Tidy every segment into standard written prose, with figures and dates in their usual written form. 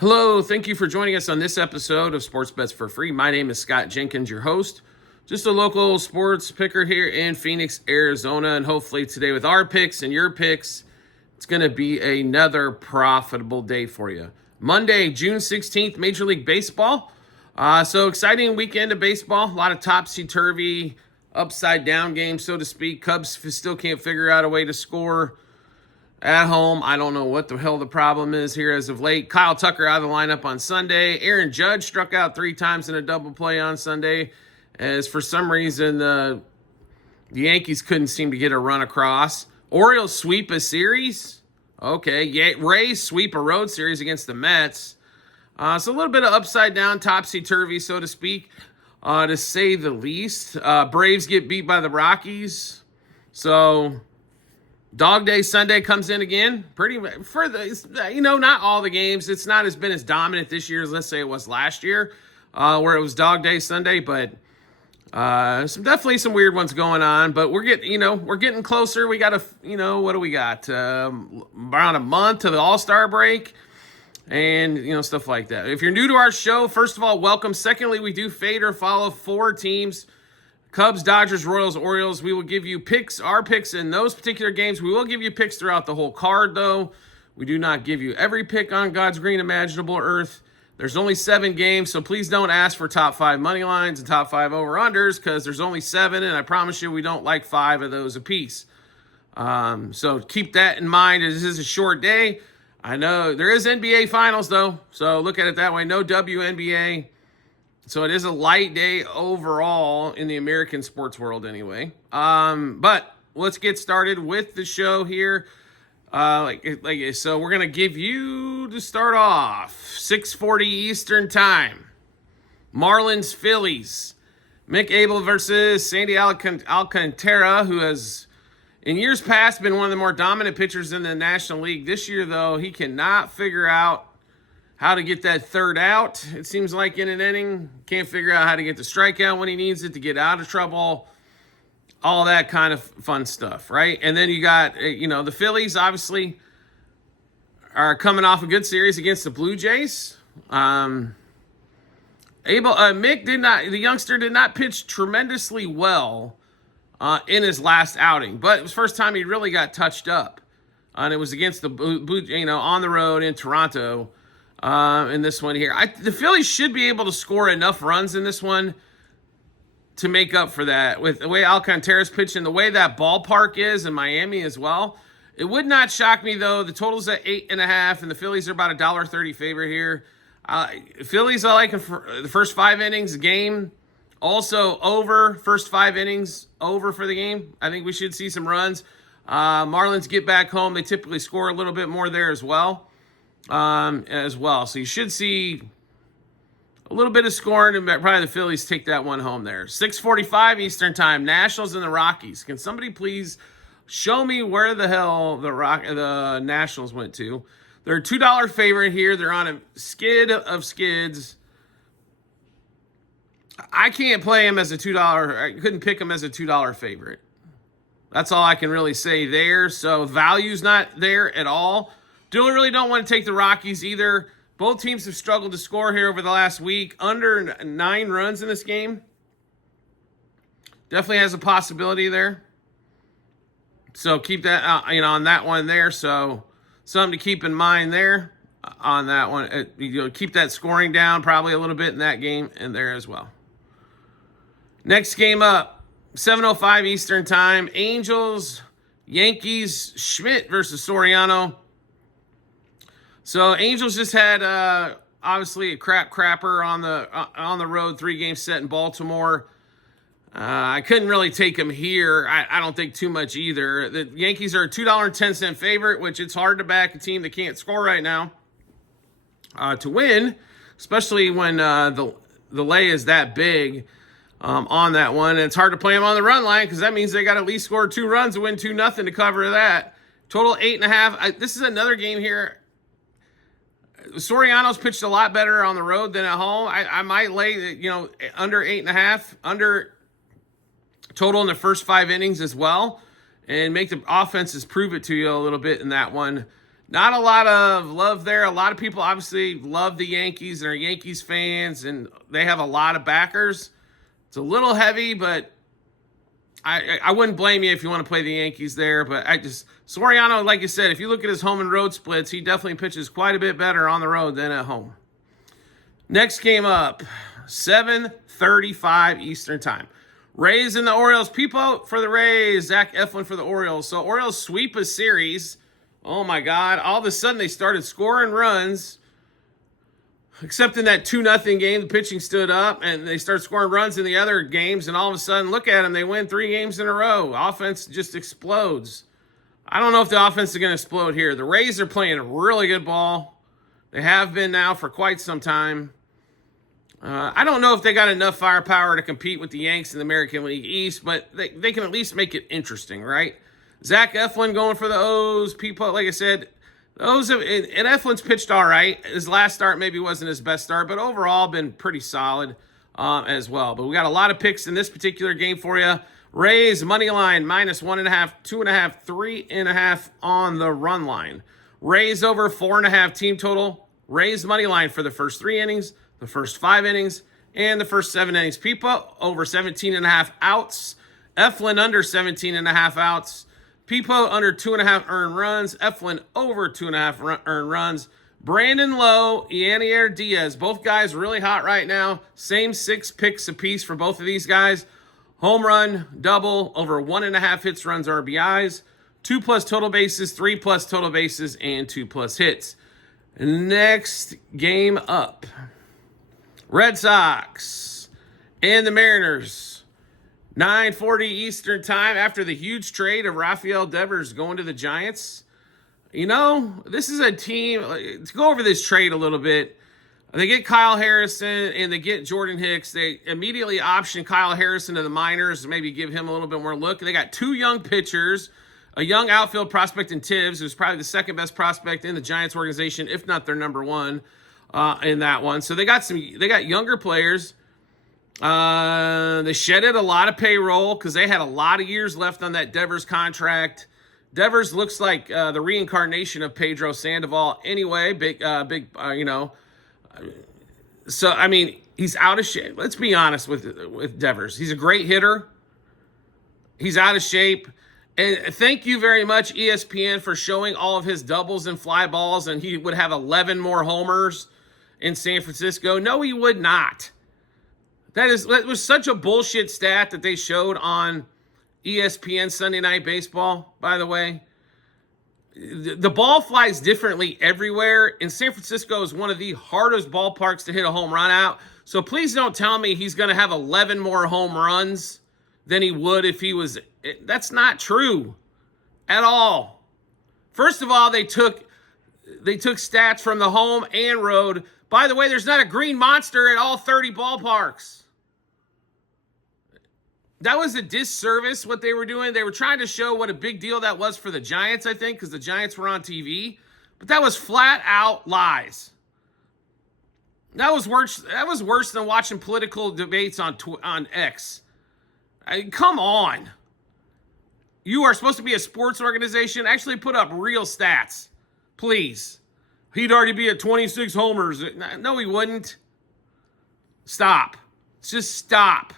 Hello, thank you for joining us on this episode of Sports Bets for Free. My name is Scott Jenkins, your host. Just a local sports picker here in Phoenix, Arizona, and hopefully today with our picks and your picks, it's going to be another profitable day for you. Monday, June 16th, Major League Baseball. So exciting weekend of baseball. A lot of topsy-turvy, upside-down games, so to speak. Cubs still can't figure out a way to score at home. I don't know what the hell the problem is here as of late. Kyle Tucker out of the lineup on Sunday. Aaron Judge struck out 3 times in a double play on Sunday, as for some reason the Yankees couldn't seem to get a run across. Orioles sweep a series. Okay, yeah, Rays sweep a road series against the Mets. So a little bit of upside down, topsy-turvy, so to speak, to say the least. Braves get beat by the Rockies. So Dog Day Sunday comes in again. Pretty for the, not all the games. It's not been as dominant this year as, let's say, it was last year, where it was Dog Day Sunday. But definitely some weird ones going on. But we're getting closer. We got what do we got? Around a month to the All-Star break, and stuff like that. If you're new to our show, first of all, welcome. Secondly, we do fade or follow 4 teams. Cubs, Dodgers, Royals, Orioles. We will give you our picks in those particular games. We will give you picks throughout the whole card, though. We do not give you every pick on God's green imaginable earth. There's only 7 games, so please don't ask for top 5 money lines and top 5 over-unders, because there's only 7, and I promise you we don't like 5 of those apiece. So keep that in mind. This is a short day. I know there is NBA Finals, though, so look at it that way. No WNBA. So it is a light day overall in the American sports world anyway. But let's get started with the show here. So we're going to give you, to start off, 6:40 Eastern time. Marlins, Phillies. Mick Abel versus Sandy Alcantara, who has, in years past, been one of the more dominant pitchers in the National League. This year, though, he cannot figure out how to get that third out, it seems like, in an inning. Can't figure out how to get the strikeout when he needs it to get out of trouble. All that kind of fun stuff, right? And then you got, the Phillies, obviously, are coming off a good series against the Blue Jays. The youngster did not pitch tremendously well in his last outing, but it was the first time he really got touched up. And it was against the on the road in Toronto. In this one here, the Phillies should be able to score enough runs in this one to make up for that. With the way Alcantara's pitching, the way that ballpark is in Miami as well, it would not shock me, though. The total's at 8.5, and the Phillies are about a $1.30 favorite here. Phillies, I like them for the first 5 innings game. Also over first 5 innings, over for the game. I think we should see some runs. Marlins get back home. They typically score a little bit more there as well. So you should see a little bit of scoring, and probably the Phillies take that one home there. 6:45 Eastern time, Nationals and the Rockies. Can somebody please show me where the hell the Nationals went to? They're a $2 favorite here. They're on a skid of skids. I can't play them as a $2. I couldn't pick them as a $2 favorite. That's all I can really say there. So value's not there at all. Really don't want to take the Rockies either. Both teams have struggled to score here over the last week. Under 9 runs in this game. Definitely has a possibility there. So keep that on that one there. So something to keep in mind there on that one. Keep that scoring down probably a little bit in that game and there as well. Next game up, 7:05 Eastern time. Angels, Yankees, Schmidt versus Soriano. So Angels just had obviously a crapper on the road, 3-game set in Baltimore. I couldn't really take them here. I don't think too much either. The Yankees are a $2.10 favorite, which it's hard to back a team that can't score right now to win, especially when the lay is that big on that one. And it's hard to play them on the run line because that means they got to at least score 2 runs to win 2-0 to cover that. Total 8.5. This is another game here. Soriano's pitched a lot better on the road than at home. I might lay, under 8.5, under total in the first 5 innings as well, and make the offenses prove it to you a little bit in that one Not a lot of love there. A lot of people obviously love the Yankees and are Yankees fans, and they have a lot of backers. It's a little heavy, but I wouldn't blame you if you want to play the Yankees there. But Soriano, like you said, if you look at his home and road splits, he definitely pitches quite a bit better on the road than at home. Next game up, 7:35 Eastern time. Rays and the Orioles. People for the Rays, Zach Eflin for the Orioles. So Orioles sweep a series. Oh my God. All of a sudden they started scoring runs. Except in that 2-0 game, the pitching stood up and they started scoring runs in the other games. And all of a sudden, look at them. They win 3 games in a row. Offense just explodes. I don't know if the offense is going to explode here. The Rays are playing really good ball. They have been now for quite some time. I don't know if they got enough firepower to compete with the Yanks in the American League East, but they can at least make it interesting, right? Zach Eflin going for the O's. People, like I said, and Eflin's pitched all right. His last start maybe wasn't his best start, but overall been pretty solid as well. But we got a lot of picks in this particular game for you. Rays money line -1.5, 2.5, 3.5 on the run line. Rays over 4.5 team total. Rays money line for the first 3 innings, the first 5 innings, and the first 7 innings. People over 17.5 outs. Eflin under 17.5 outs. Peepo under 2.5 earned runs. Eflin over 2.5 earned runs. Brandon Lowe, Yanier Diaz, both guys really hot right now. Same 6 picks apiece for both of these guys. Home run, double, over 1.5 hits, runs, RBIs. 2+ total bases, 3+ total bases, and 2+ hits. Next game up. Red Sox and the Mariners. 9:40 Eastern time after the huge trade of Rafael Devers going to the Giants. You know, this is a team, to go over this trade a little bit, they get Kyle Harrison and they get Jordan Hicks. They immediately option Kyle Harrison to the minors, maybe give him a little bit more look. They got 2 young pitchers, a young outfield prospect in Tibbs, who's probably the second best prospect in the Giants organization, if not their number 1 in that one. So they got younger players. They shedded a lot of payroll because they had a lot of years left on that Devers contract. Devers looks like the reincarnation of Pedro Sandoval anyway. So, I mean, he's out of shape. Let's be honest with Devers. He's a great hitter. He's out of shape. And thank you very much, ESPN, for showing all of his doubles and fly balls, and he would have 11 more homers in San Francisco. No, he would not. That was such a bullshit stat that they showed on ESPN Sunday Night Baseball, by the way. The ball flies differently everywhere, and San Francisco is one of the hardest ballparks to hit a home run out. So please don't tell me he's going to have 11 more home runs than he would if he was. That's not true at all. First of all, they took stats from the home and road. By the way, there's not a green monster at all 30 ballparks. That was a disservice, what they were doing. They were trying to show what a big deal that was for the Giants, I think, because the Giants were on TV. But that was flat out lies. That was worse than watching political debates on X. Come on. You are supposed to be a sports organization. Actually put up real stats. Please. He'd already be at 26 homers. No, he wouldn't. Stop. Just stop.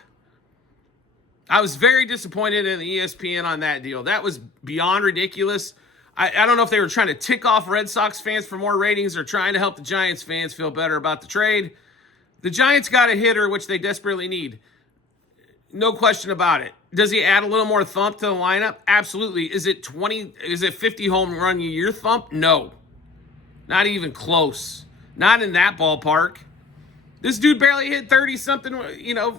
I was very disappointed in the ESPN on that deal. That was beyond ridiculous. I don't know if they were trying to tick off Red Sox fans for more ratings or trying to help the Giants fans feel better about the trade. The Giants got a hitter, which they desperately need. No question about it. Does he add a little more thump to the lineup? Absolutely. Is it 50 home run a year thump? No. Not even close. Not in that ballpark. This dude barely hit 30-something,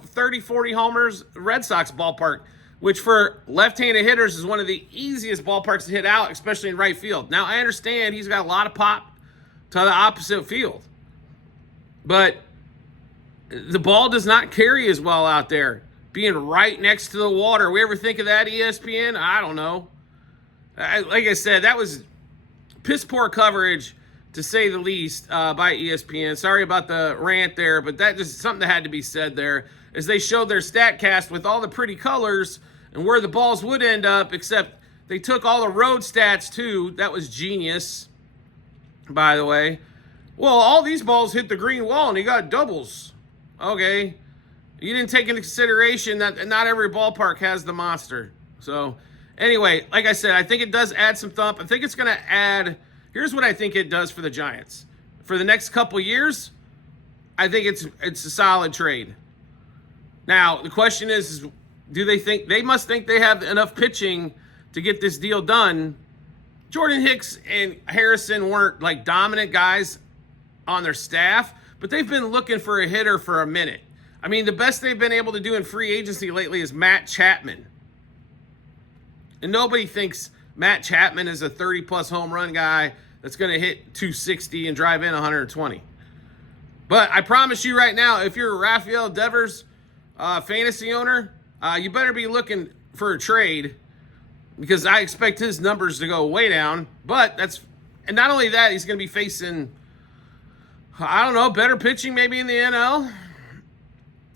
30, 40 homers, Red Sox ballpark, which for left-handed hitters is one of the easiest ballparks to hit out, especially in right field. Now, I understand he's got a lot of pop to the opposite field, but the ball does not carry as well out there, being right next to the water. We ever think of that, ESPN? I don't know. Like I said, that was piss-poor coverage, to say the least, by ESPN. Sorry about the rant there, but that just something that had to be said there, as they showed their StatCast with all the pretty colors and where the balls would end up, except they took all the road stats too. That was genius. by the way. Well, all these balls hit the green wall and he got doubles. Okay. You didn't take into consideration that not every ballpark has the monster. So, anyway, like I said, I think it does add some thump. I think it's going to add, here's what I think it does for the Giants. For the next couple years, I think it's a solid trade. Now, the question is, do they think, they must think they have enough pitching to get this deal done. Jordan Hicks and Harrison weren't like dominant guys on their staff, but they've been looking for a hitter for a minute. I mean, the best they've been able to do in free agency lately is Matt Chapman. And nobody thinks Matt Chapman is a 30-plus home run guy that's going to hit 260 and drive in 120. But I promise you right now, if you're a Rafael Devers fantasy owner, you better be looking for a trade because I expect his numbers to go way down. And not only that, he's going to be facing, I don't know, better pitching maybe in the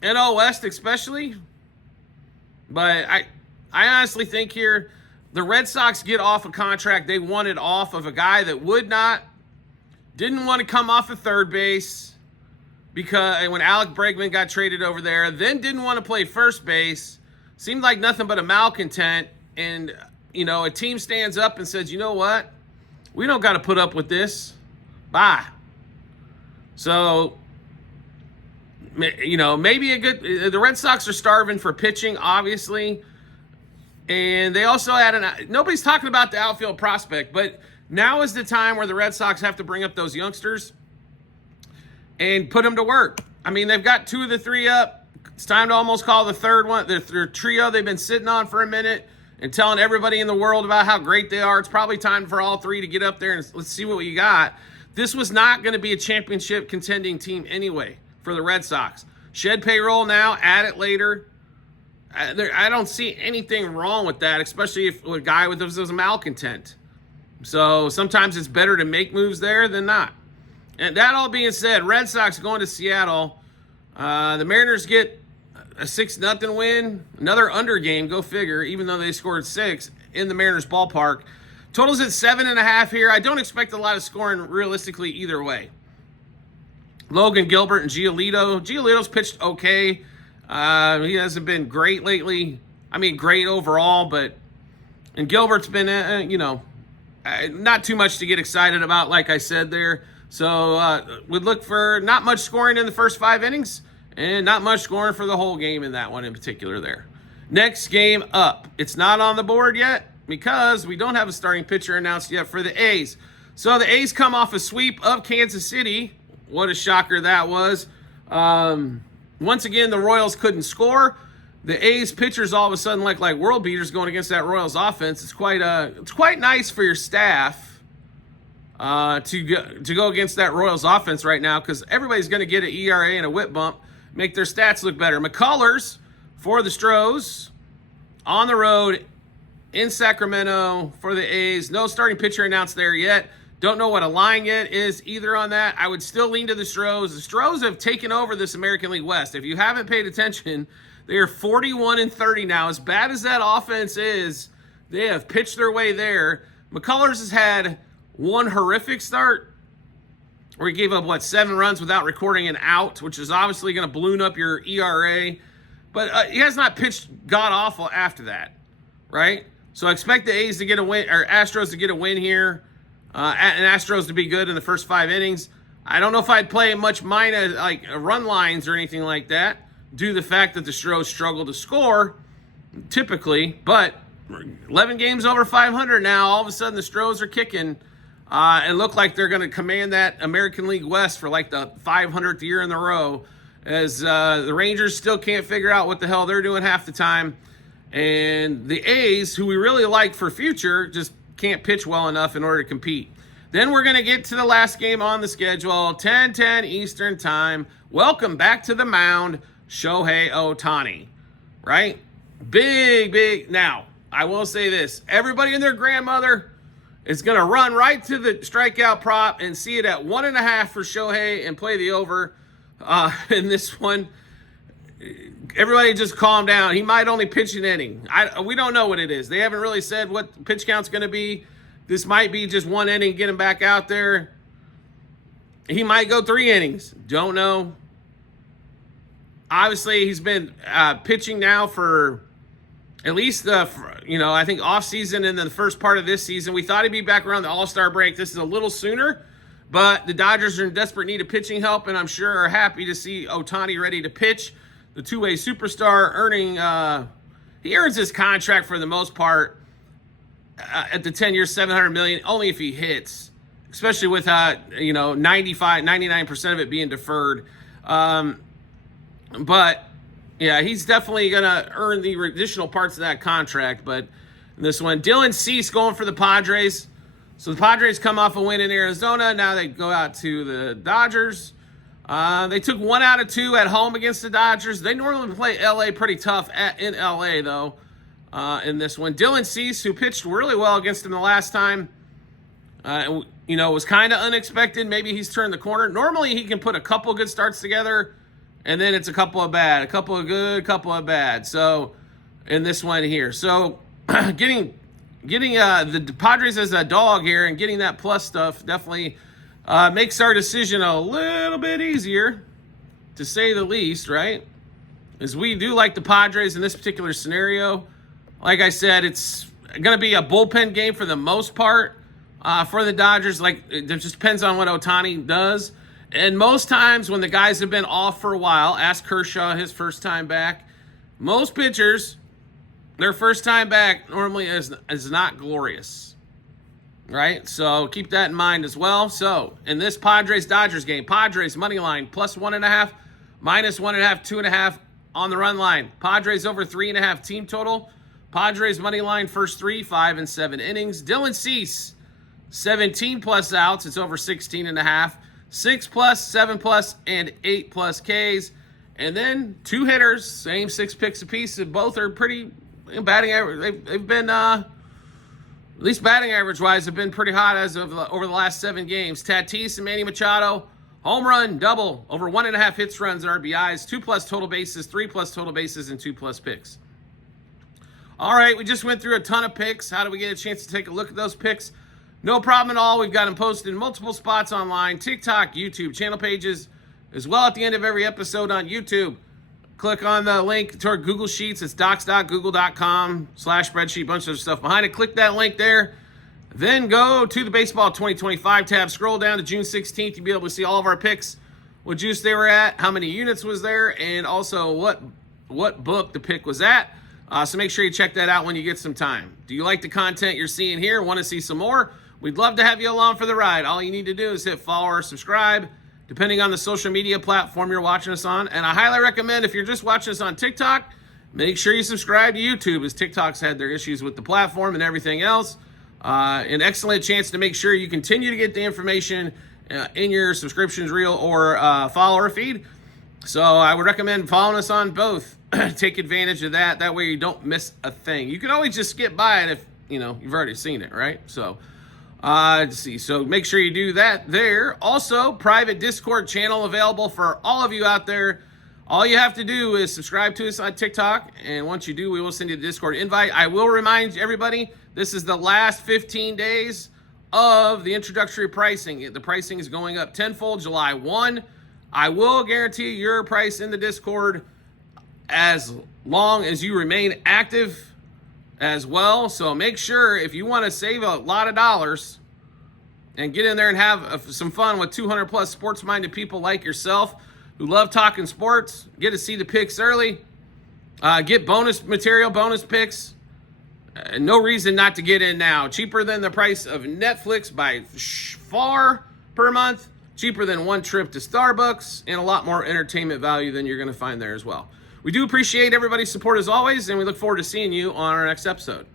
NL West especially. But I honestly think here the Red Sox get off a contract they wanted off of a guy that didn't want to come off of third base because when Alec Bregman got traded over there, then didn't want to play first base, seemed like nothing but a malcontent. And, a team stands up and says, you know what? We don't got to put up with this. Bye. So, maybe the Red Sox are starving for pitching, obviously. And they also nobody's talking about the outfield prospect, but now is the time where the Red Sox have to bring up those youngsters and put them to work. I mean, they've got 2 of the 3 up. It's time to almost call the third one. Their trio they've been sitting on for a minute and telling everybody in the world about how great they are. It's probably time for all 3 to get up there and let's see what you got. This was not going to be a championship contending team anyway for the Red Sox. Shed payroll now, add it later. I don't see anything wrong with that, especially if a guy with this was a malcontent. So sometimes it's better to make moves there than not. And that all being said, Red Sox going to Seattle. The Mariners get a 6-0 win. Another under game, go figure, even though they scored 6 in the Mariners ballpark. Total's at 7.5 here. I don't expect a lot of scoring realistically either way. Logan Gilbert and Giolito. Giolito's pitched okay. He hasn't been great lately. I mean, great overall, and Gilbert's been, not too much to get excited about, like I said there. So would look for not much scoring in the first 5 innings and not much scoring for the whole game in that one in particular there. Next game up. It's not on the board yet because we don't have a starting pitcher announced yet for the A's. So the A's come off a sweep of Kansas City. What a shocker that was. Once again, the Royals couldn't score. The A's pitchers all of a sudden like world beaters going against that Royals offense. It's quite nice for your staff to go against that Royals offense right now because everybody's going to get an ERA and a whip bump, make their stats look better. McCullers for the Stros on the road in Sacramento for the A's. No starting pitcher announced there yet. Don't know what a line yet is either on that. I would still lean to the Stros. The Stros have taken over this American League West. If you haven't paid attention, they are 41-30 now. As bad as that offense is, they have pitched their way there. McCullers has had one horrific start where he gave up, 7 runs without recording an out, which is obviously going to balloon up your ERA. But he has not pitched god-awful after that, right? So I expect the A's to get a win, or Astros to get a win here, and Astros to be good in the first 5 innings. I don't know if I'd play much minus, run lines or anything like that, due to the fact that the Stros struggle to score, typically. But 11 games over 500 now, all of a sudden the Stros are kicking and look like they're going to command that American League West for the 500th year in a row, as the Rangers still can't figure out what the hell they're doing half the time. And the A's, who we really like for future, just can't pitch well enough in order to compete. Then we're going to get to the last game on the schedule, 10:10 Eastern Time. Welcome back to the mound, Shohei Ohtani, right? Big. Now, I will say this. Everybody and their grandmother is going to run right to the strikeout prop and see it at 1.5 for Shohei and play the over in this one. Everybody just calm down. He might only pitch an inning. We don't know what it is. They haven't really said what the pitch count's going to be. This might be just 1 inning, get him back out there. He might go 3 innings. Don't know. Obviously, he's been pitching now for at least I think off season and then the first part of this season. We thought he'd be back around the All-Star break. This is a little sooner, but the Dodgers are in desperate need of pitching help, and I'm sure are happy to see Ohtani ready to pitch. The two-way superstar he earns his contract for the most part at the 10 years, $700 million, only if he hits, especially with 99% of it being deferred. But yeah, he's definitely going to earn the additional parts of that contract. But this one, Dylan Cease going for the Padres. So the Padres come off a win in Arizona. Now they go out to the Dodgers. They took 1 out of 2 at home against the Dodgers. They normally play LA pretty tough in LA, though, in this one. Dylan Cease, who pitched really well against him the last time, was kind of unexpected. Maybe he's turned the corner. Normally he can put a couple good starts together, and then it's a couple of bad, a couple of good, couple of bad. So in this one here. So getting the Padres as a dog here and getting that plus stuff definitely makes our decision a little bit easier, to say the least, right? As we do like the Padres in this particular scenario. Like I said, it's going to be a bullpen game for the most part for the Dodgers. Like, it just depends on what Ohtani does. And most times when the guys have been off for a while, ask Kershaw his first time back, most pitchers, their first time back normally is not glorious, right? So keep that in mind as well. So in this Padres-Dodgers game, Padres money line plus 1.5, minus 1.5, 2.5 on the run line. Padres over 3.5 team total. Padres money line first 3, 5, and 7 innings. Dylan Cease, 17 plus outs. It's over 16.5. 6 plus, 7 plus, and 8 plus Ks. And then 2 hitters, same 6 picks apiece. Both are pretty batting average. They've been, at least batting average wise, have been pretty hot as of over the last 7 games. Tatis and Manny Machado, home run, double, over 1.5 hits, runs, and RBIs, 2 plus total bases, 3 plus total bases, and 2 plus picks. All right, we just went through a ton of picks. How do we get a chance to take a look at those picks? No problem at all. We've got them posted in multiple spots online, TikTok, YouTube, channel pages, as well at the end of every episode on YouTube. Click on the link to our Google Sheets. It's docs.google.com/spreadsheet, bunch of stuff behind it. Click that link there. Then go to the Baseball 2025 tab. Scroll down to June 16th. You'll be able to see all of our picks, what juice they were at, how many units was there, and also what book the pick was at. So make sure you check that out when you get some time. Do you like the content you're seeing here? Want to see some more? We'd love to have you along for the ride. All you need to do is hit follow or subscribe, depending on the social media platform you're watching us on. And I highly recommend, if you're just watching us on TikTok, make sure you subscribe to YouTube, as TikTok's had their issues with the platform and everything else. An excellent chance to make sure you continue to get the information in your subscriptions reel or follower feed. So I would recommend following us on both. Take advantage of that. That way you don't miss a thing. You can always just skip by it if you've already seen it, right? So let's see. So make sure you do that there. Also, private Discord channel available for all of you out there. All you have to do is subscribe to us on TikTok, and once you do, we will send you the Discord invite. I will remind everybody, this is the last 15 days of the introductory pricing. The pricing is going up tenfold July 1. I will guarantee your price in the Discord as long as you remain active as well. So make sure, if you want to save a lot of dollars and get in there and have some fun with 200 plus sports-minded people like yourself who love talking sports, get to see the picks early, get bonus material, bonus picks. No reason not to get in now. Cheaper than the price of Netflix by far per month. Cheaper than one trip to Starbucks, and a lot more entertainment value than you're going to find there as well. We do appreciate everybody's support as always, and we look forward to seeing you on our next episode.